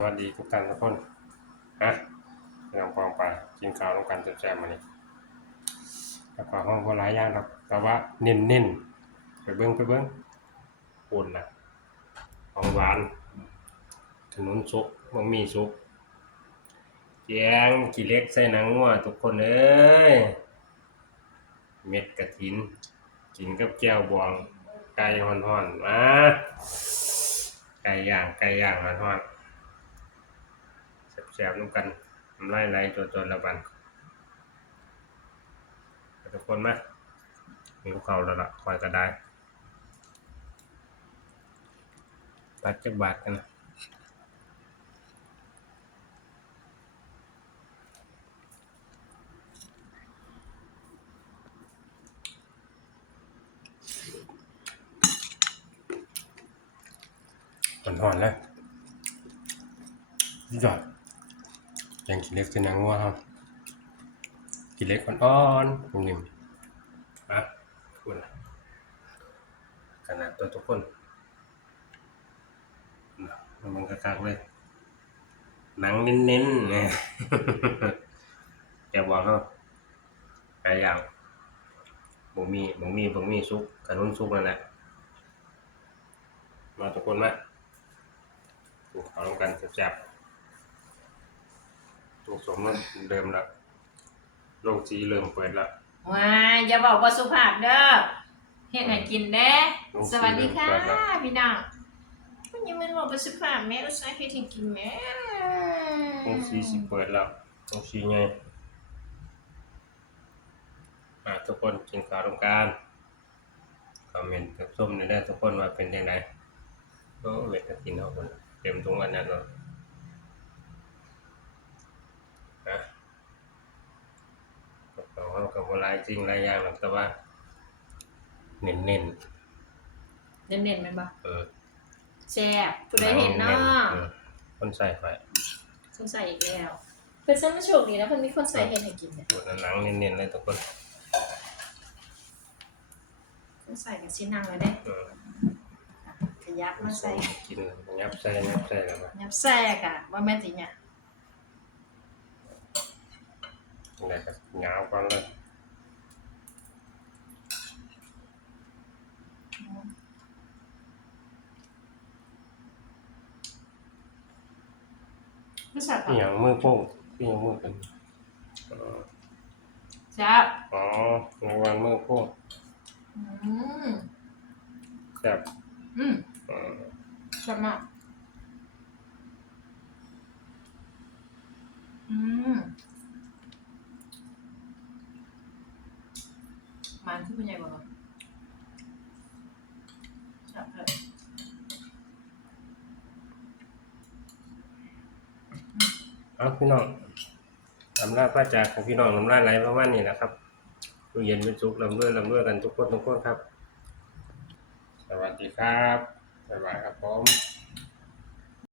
สวัสดีทุกท่านทุกคนฮะเรื่องกองไปกินข้าวร่วมกันแซ่บๆมานี่แล้วก็ห้องบ่หลายอย่างครับแต่ว่าเน้นๆไปเบิ่งปุ่นน่ะของหวานขนุนสุกบะหมี่สุกแกงขี้เหล็กใส่หนังงัวทุกคนเอ้ยเม็ดกฐินกินกับแจ่วบองไก่ฮ้อนๆมาไก่ย่างฮ้อนๆแซ่บๆนำกันน้ำลายไหลจนๆละบัดทุกคนมาหิวข้าวแล้วล่ะข้อยก็ได้ตักจักบาทกันนะฮ้อนๆเลยสุดยอดแกงขี้เหล็กใส่หนังงัวครับขี้เหล็กอ่อนๆนิ่มๆอะพูดนะขนาดตัวทุกคนมันคักๆเลยหนังเน้นๆเนี่ยจะบอกเขาไก่ย่างบ่มีสุกขนุนสุกนั่นแหละมาทุกคนมากินข้าวร่วมกันแซ่บๆทุกสมมันเดิมแล้วโรงสีเริ่มเปิดแล้ว ว้ายอย่าบอกว่าสุภาพเด้อเฮ็ดให้กินเด้สวัสดีค่ะพี่น้องมันยังมันบอกว่าสุภาพแม่อุตส่าห์เฮ็ดให้กินแม่ โรงสีสิเปิดแล้วโรงสีไงทุกคนกินข้าวร่วมกันคอมเมนต์กับส้มในได้ทุกคนว่าเป็นยังไงโอ้เม็ดกระถินเอาคนเต็มถุงอันนั้นเนาะเขากับหลายจริงหลายอย่างหรอกแต่ว่าเน้นเน้นๆแม่นบ่เออแซ่บผู้ใดเห็นเนาะคนใส่ไปสงสัยอีกแล้วเพิ่นซั่นมันโชคดีนะเพิ่นมีคนใส่เฮ็ดให้กินเนี่ย หมดหนังเน้นๆเลยทุกคนคนใส่ก็สินั่งเลยเด้ขยับมาใส่ กินยับใส่แล้วมายับแซ่กะบ่แม่นสิเนี่ยอะไรก็ยาวก่อนเลยคือแซ่บ อหย่างมือโป้งที่ยังมือกันแซ่บอ๋อในวันมือโป้งอืมแซ่บอืมแซ่บมากอืมมันคือเป็นไงบ่แซ่บเลยพี่น้องลำลาพระจากของพี่น้องลำลาไหลประมาณนี้นะครับตู้เย็นเป็นสุกลำเลื่อกันทุกคนครับสวัสดีครับบ๊ายบายครับผม